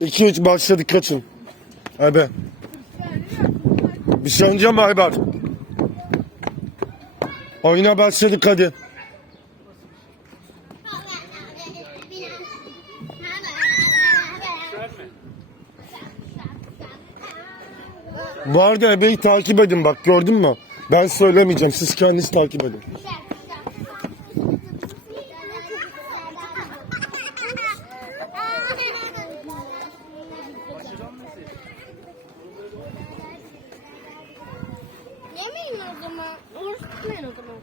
2 3 başladık kaçın. Ebe. Bir şey oynayacağım mı Aybar? Oyuna başladık hadi. Vardı ebeyi takip edin bak gördün mü? Ben söylemeyeceğim siz kendiniz takip edin. Yemeyin o zaman. Oruç tutmayın o zaman.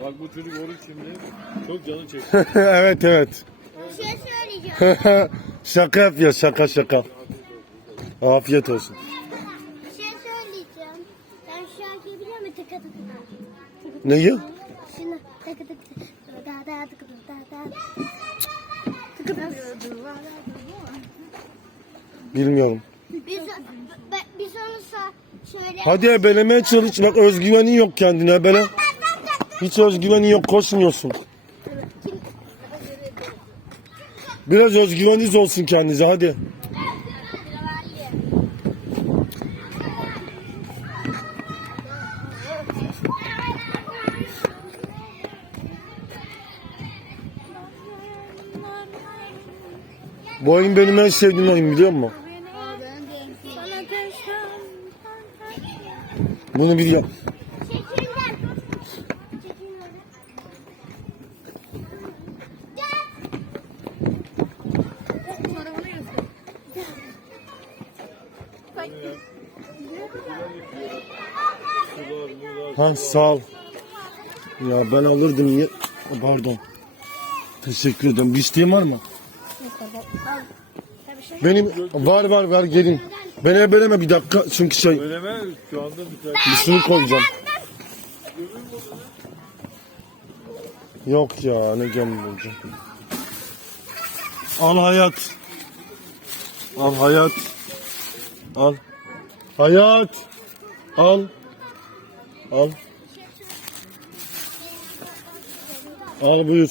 Bak bu çocuk oruç şimdi. Çok canı çekti. evet evet. Bir şey söyleyeceğim. şaka yapıyor şaka şaka. Afiyet olsun. Bir şey söyleyeceğim. Ben şu şarkıyı biliyor musun? Tıkı tıkı. Neyi? Şunu. Da da da da. Bilmiyorum. Biz, sa- şöyle... Hadi ebelemeye çalış. Bak özgüvenin yok kendine ebele. Hiç özgüvenin yok koşmuyorsun. Biraz özgüveniniz olsun kendinize hadi. Bu oyun benim en sevdiğim oyun biliyor musun? Bunu biliyorum. Çekilden. Çekilden. Ha sağ ol. Ya ben alırdım. ya- Pardon. Teşekkür ederim. Bir isteğin var mı? Benim var var var gelin. Beni ebeleme bir dakika çünkü şey Öyleme şu anda bir tane. üstünü koyacağım. Yok ya ne gömüm bulacağım. Al hayat. Al hayat. Al. Hayat. Al. Al. Al buyur.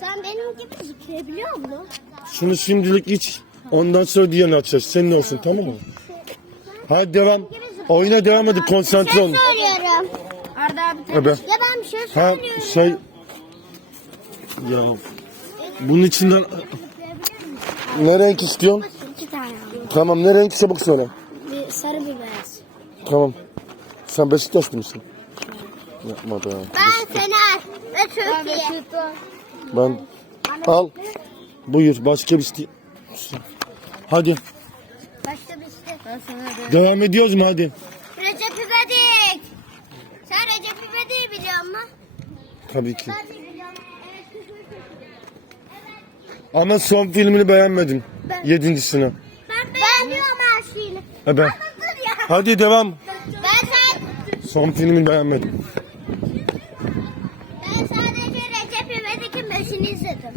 Sen benim gibi zıplayabiliyor musun? Şunu şimdilik iç. Ondan sonra diğerini açacağız. Senin olsun tamam mı? Hadi devam. Oyuna devam hadi konsantre olun. Söylüyorum. Arda abi. Ebe. Ya ben bir şey Ha şey ya bunun içinden ne renk istiyorsun? İki tane. Tamam ne renk çabuk söyle. Bir sarı bir beyaz. Tamam. Sen Beşiktaşlı mısın? Yapma be. Ben Fener ve Türkiye. Ben al. Buyur başka bir iste. Hadi Başka bir şey. Ben devam ediyoruz mu hadi? Recep İvedik. Sen Recep İvedik'i biliyor musun? Tabii ki. Ben de biliyorum. Evet. Ama son filmini beğenmedim. Ben- Yedincisini. Ben, ben biliyorum her şeyini. Dur ya. Hadi devam. Ben, sen, Son filmini beğenmedim. ben sadece Recep İvedik'in beşini izledim.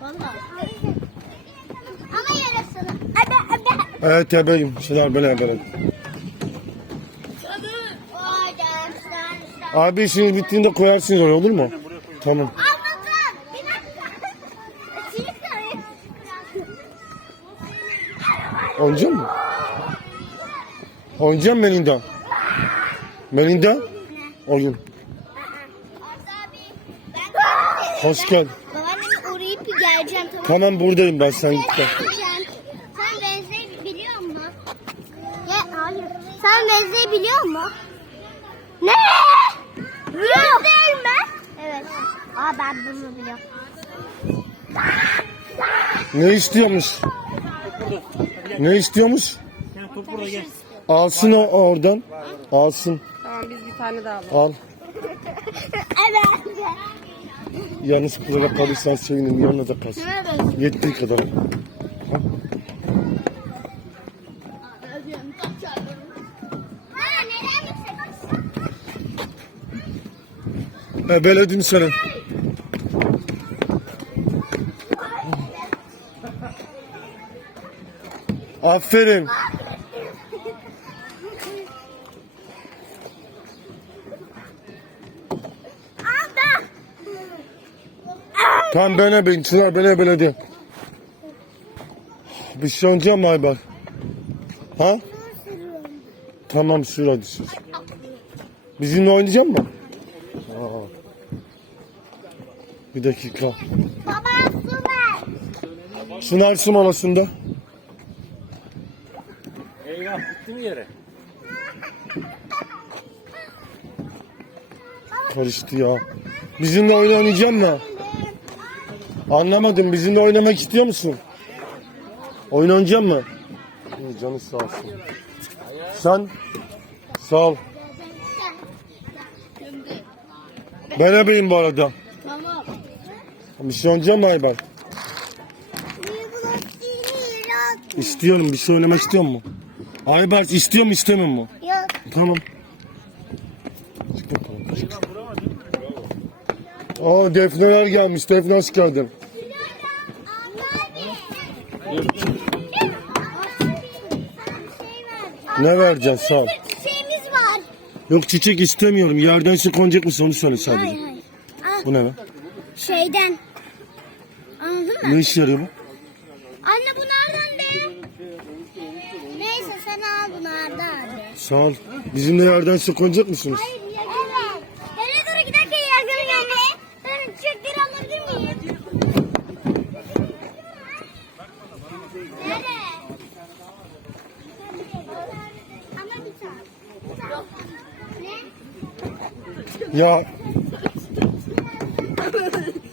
Vallahi. Ama yarısını. Ebe ebe. Evet ebeyim. Şeyler beni ebeledim. Vay dersler. Abi işiniz bittiğinde koyarsınız oraya olur mu? Tamam. Oynayacak mı? Oynayacak mı Melinda? Melinda? Oyun. Hoş geldin. Babaanneme uğrayıp geleceğim tamam? Tamam buradayım ben sen git de. Geleceğim. Sen benzeyi biliyor musun? Ya hayır. Sen benzeyi biliyor musun? Ne? Biliyorum. ben. Evet. Aa ben bunu biliyorum. Ne istiyormuş? Ne istiyormuş? Alsın o oradan. Alsın. Tamam biz bir tane daha alalım. Al. Evet. Yalnız kulağa kalırsan sevinirim. Yanına da kalsın. Yettiği kadar. Ha neden yüksek? Ebeledim seni. Aferin. Tamam ben ebeyim. Çınar beni ebeledi. Bir şey oynayacak mı Aybar? Ha? Tamam sür hadi sür. Bizimle oynayacak mı? Aa. Bir dakika. Baba su ver. Çınar su molasında. Yere? Karıştı ya. Bizimle oynayacak mı? Anlamadım. Bizimle oynamak istiyor musun? Oynayacak mı? İyi canı sağ olsun. Sen? Sağ ol. Ben ebeyim bu arada. Tamam. Bir şey oynayacak mı Aybar? İstiyorum. Bir şey oynamak istiyor mu? Aybar istiyor mu istemiyor mu? Yok. Tamam. Çık bakalım. Çık. Aa defneler gelmiş. Defne geldin. Ne vereceksin sağ ol. Çiçeğimiz var. Yok çiçek istemiyorum. Yerden su konacak mısın onu söyle sadece. Hayır hayır. Al, Bu ne be? şeyden. Anladın mı? Ne işe yarıyor bu? Anne bu nereden be? Neyse sen al bunu Arda abi. Sağ ol. Bizimle yerden su konacak mısınız? Hayır Evet. Nereye doğru giderken yerden yanına. Ben çiçekleri alabilir miyim? Ama bir tane. Ne? Ya.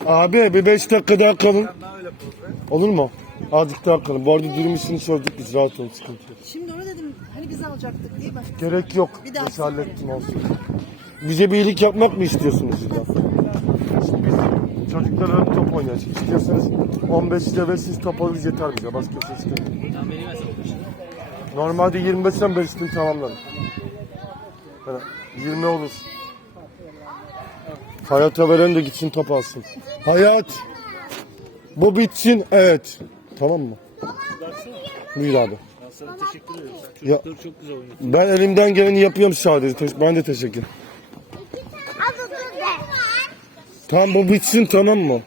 Abi bir beş dakika daha kalın. Olur mu? Azıcık daha kalın. Bu arada durmuşunu sorduk biz rahat olun sıkıntı yok. Şimdi hani biz alacaktık değil mi? Gerek yok. Bir daha hallettim olsun. Bize bir iyilik yapmak mı istiyorsunuz sizden? Şimdi biz çocuklarla top oynayacağız. İstiyorsanız 15 lira ve siz top alırız yeter bize. Başka bir şey istemiyorum. Normalde 25'ten ben üstün tamamlarım. Yani 20 olur. Hayata veren de gitsin top alsın. Hayat. Bu bitsin. Evet. Tamam mı? Buyur abi. Ya sana teşekkür ederim. Ya- Çocuklar çok güzel oynuyor. Ben elimden geleni yapıyorum sadece. Te- Ben de teşekkür Al. Tamam bu bitsin tamam mı?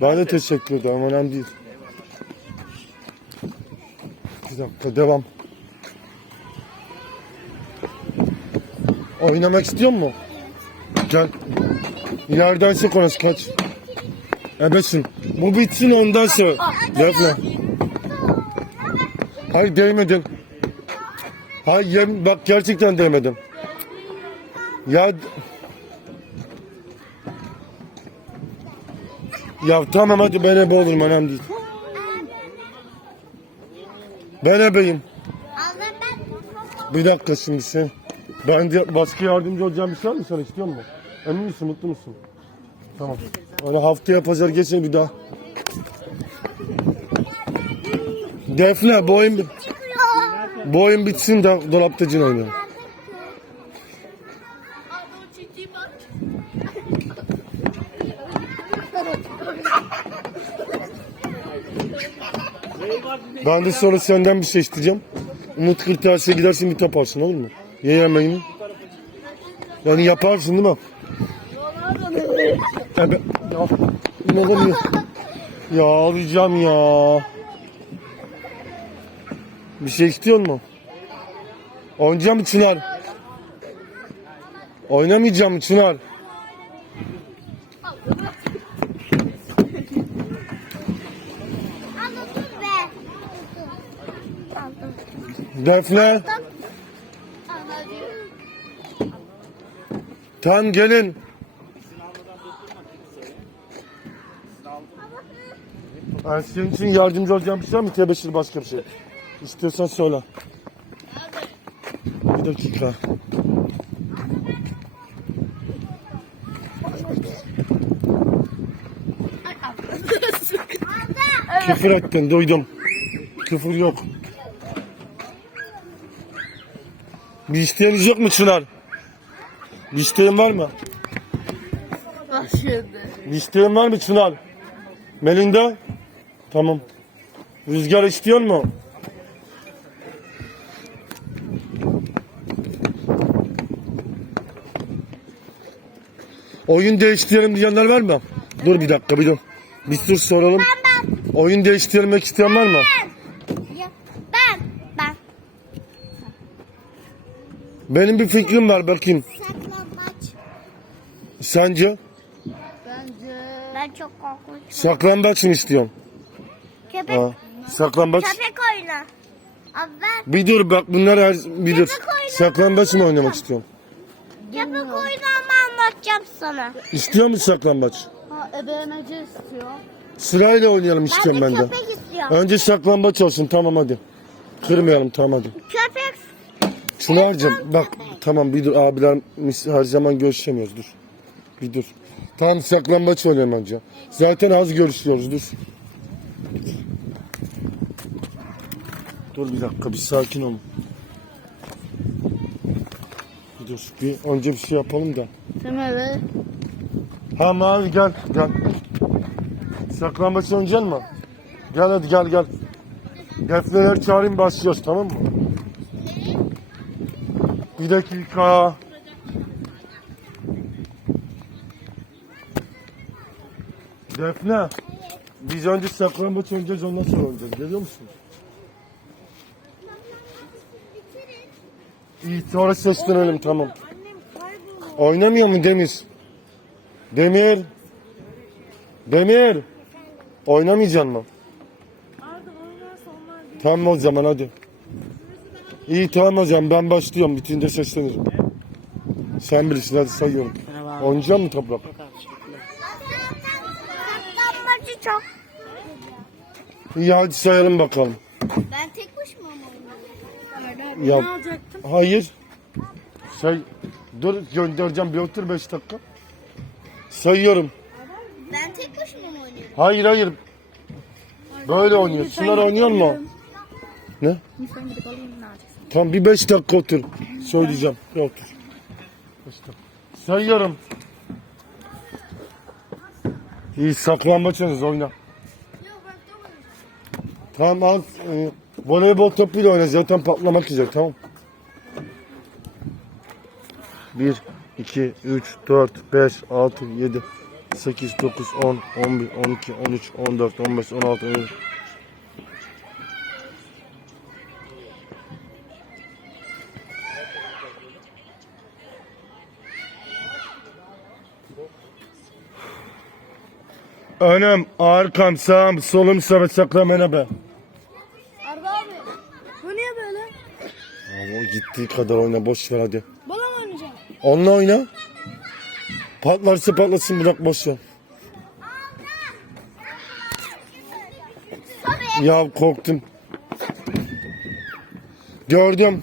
Ben de teşekkür ederim. Önemli değil. Bir dakika devam. Oynamak istiyor mu? Gel. İleriden çık orası kaç. Ebesin. Bu bitsin ondan sonra. Defne. Hayır değmedim. Hayır bak gerçekten değmedim. Ya Ya tamam hadi ben ebe olurum önemli değil. Ben ebeyim. Bir dakika şimdi sen. Ben de başka yardımcı olacağım bir şey var mı sana istiyor musun? Emin misin mutlu musun? Tamam. Öyle haftaya pazar geçer bir daha. Defne bu oyun, bitsin de dolaptacın oynayalım. Ben de sonra senden bir şey isteyeceğim. Umut Kırtasiye gidersin bir top alsın olur mu? Ye yemeğini. Yani yaparsın değil mi? Ya, inanamıyorum. Ya alacağım ya. Bir şey istiyor mu? Oynayacak mı Çınar? Oynamayacağım mı Çınar? Defne. Tam gelin. Ben senin için yardımcı olacağım bir şey mı? Tebeşir başka bir şey. İstiyorsan söyle. Bir dakika. Küfür ettin duydum. Küfür yok. Bir isteğiniz yok mu Çınar? Bir isteğin var mı? Bir isteğin var mı Çınar? Melinda? Tamam. Rüzgar istiyor mu? Oyun değiştirelim diyenler var mı? Dur bir dakika bir dur. Bir dur soralım. Oyun değiştirmek isteyen var mı? Ben. Ben. Benim bir fikrim var bakayım. Saklambaç. Sence? Ben çok korkunç. Saklambaç mı istiyorsun? Köpek. Ha. Saklambaç. Köpek oyunu. Abi ben Bir dur bak bunlar her bir dur. Saklambaç mı oynamak istiyorsun? köpek oyunu ama anlatacağım sana. İstiyor musun saklambaç? Ha, ebelemeci istiyor. Sırayla oynayalım Ben istiyorum de ben de. köpek istiyorum. Önce saklambaç olsun tamam hadi. Kırmayalım tamam hadi. Köpek. Çınar'cığım bak tamam bir dur abiler mis- her zaman görüşemiyoruz dur. Bir dur. Tamam saklambaç oynayalım önce. Zaten az görüşüyoruz dur. Dur bir dakika bir sakin olun. Dur bir önce bir şey yapalım da. Temel Bey. Ha Mavi gel gel. Saklambaç oynayacak mı? Gel hadi gel gel. Defneler çağırayım başlıyoruz tamam mı? Bir dakika. Defne. Biz önce saklambaç oynayacağız ondan sonra oynayacağız. Geliyor musun? İyi sonra seslenelim tamam. Oynamıyor mu Deniz? Demir. Demir. Oynamayacaksın mı? Tamam o zaman hadi. İyi tamam hocam ben başlıyorum. Bitince seslenirim. Sen bilirsin hadi sayıyorum. Oynayacak mı toprak? İyi hadi sayalım bakalım. Ben tek başıma mı Ya, alacaktım? hayır. Say. Dur göndereceğim bir otur 5 dakika. Sayıyorum. Ben tek başıma mı oynuyorum? Hayır hayır. Böyle oynuyor. Çınar oynuyor mu? Ne? Lütfen gidip alayım ne alacaksın? Tamam bir beş dakika otur. Söyleyeceğim. Bir otur. Beş dakika. Sayıyorum. İyi saklanmaç oynuyoruz oyna. Tamam al. E, voleybol topuyla oyna zaten patlamak üzere tamam. 1, 2, 3, 4, 5, 6, 7, 8, 9, 10, 11, 12, 13, 14, 15, 16, 17. Önüm, arkam, sağım, solum, sağa saklamana be. Arda abi. Bu niye böyle? Ama o gittiği kadar oyna boş ver hadi. Bana mı oynayacaksın? Onunla oyna. Patlarsa patlasın bırak boş ver. Ya korktum. Gördüm.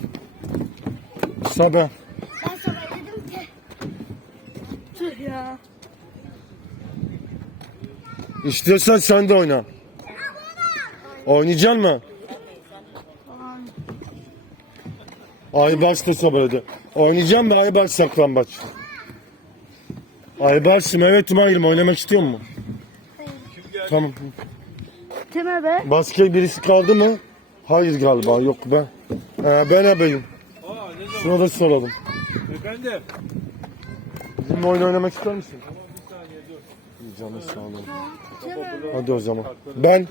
Sabe. Ben sana dedim ki. Tüh ya. İstiyorsan sen de oyna. Oynayacaksın mı? Aybaş da sabırdı. Oynayacağım mı Aybaş saklambaç? Aybaş'ım evet hayır mı? Oynamak istiyor mu? Tamam. Temel Bey. Başka birisi kaldı mı? Hayır galiba yok ben. Ee, ben ebeyim. Şuna da soralım. Efendim? Bizimle oyun oynamak ister misin? Tamam bir saniye dur. İyi Canım sağ olun. Hadi o zaman. Ben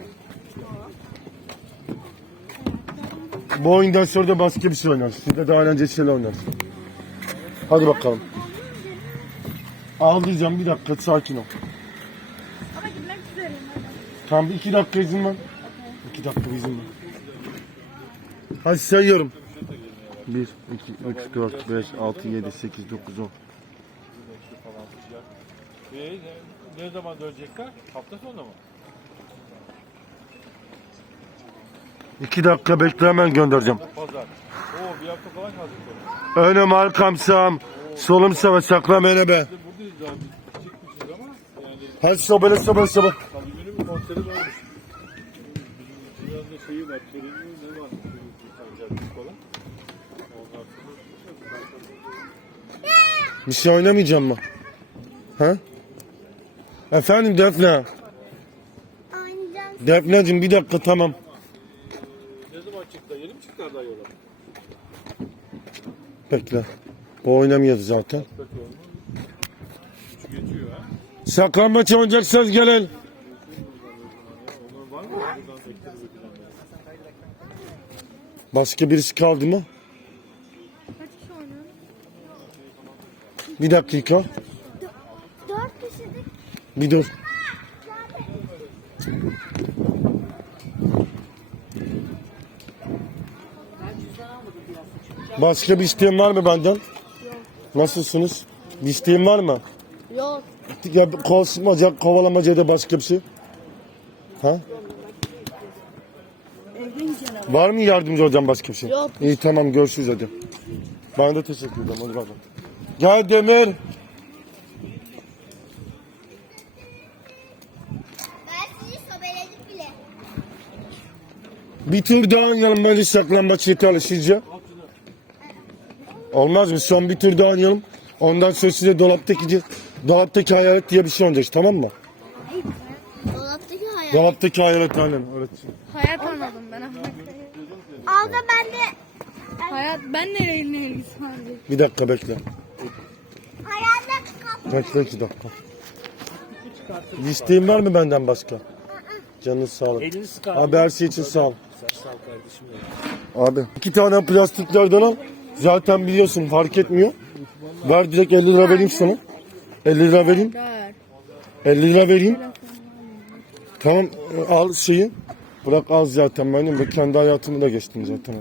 bu oyundan sonra da başka bir şey oynarız. De daha eğlenceli şeyler oynarız. Hadi bakalım. Ağlayacağım bir dakika sakin ol. Ama gitmek üzereyim. Tamam iki dakika izin ver. İki dakika izin ver. Hadi sayıyorum. 1, 2, 3, 4, 5, 6, 7, 8, 9, 10. Ee, ne, ne zaman dönecekler? Hafta sonu mu? İki dakika bekle hemen göndereceğim. Önüm arkam sağım. Solum be. Ama yani Hadi sobele sobele sobele. tabii günün bir şey oynamayacağım mı? Ha? Efendim Defne. Defneciğim bir dakika tamam. ne zaman çıktı? Yeni mi çıktılar daha yola? Bekle. O oynamıyordu zaten. Saklanmaç oynayacaksanız gelin. Başka birisi kaldı mı? Bir dakika. Bir dur. Başka bir isteğin var mı benden? Nasılsınız? Bir isteğin var mı? Yok. Ya kovalamaca, kovalamaca da başka bir şey. Ha? Var mı yardımcı olacağım başka bir şey? Yok. İyi tamam görüşürüz hadi. Ben de teşekkür ederim. Hadi bay. Gel Demir. Bir tur daha oynayalım bence saklambaç yeterli sizce? Olmaz mı? Son bir tur daha oynayalım. Ondan sonra size dolaptaki dolaptaki hayalet diye bir şey oynayacağız tamam mı? Dolaptaki hayal. Dolaptaki hayalet aynen öğreteceğim. Hayat anladım ben. Alda ben de Hayat ben nereye var diye. Bir dakika bekle. hayalde kapı. Bekle iki dakika. Bir isteğin var mı benden başka? Canınız sağ olun. Elini sıkar. Abi her şey için sağ ol. Sağ ol kardeşim. Abi iki tane plastiklerden al. Zaten biliyorsun fark etmiyor. Ver direkt 50 lira vereyim sana. 50 lira vereyim. Ver. 50 lira vereyim. Tamam e, al şeyi. Bırak az zaten benim ve kendi hayatımı da geçtim zaten.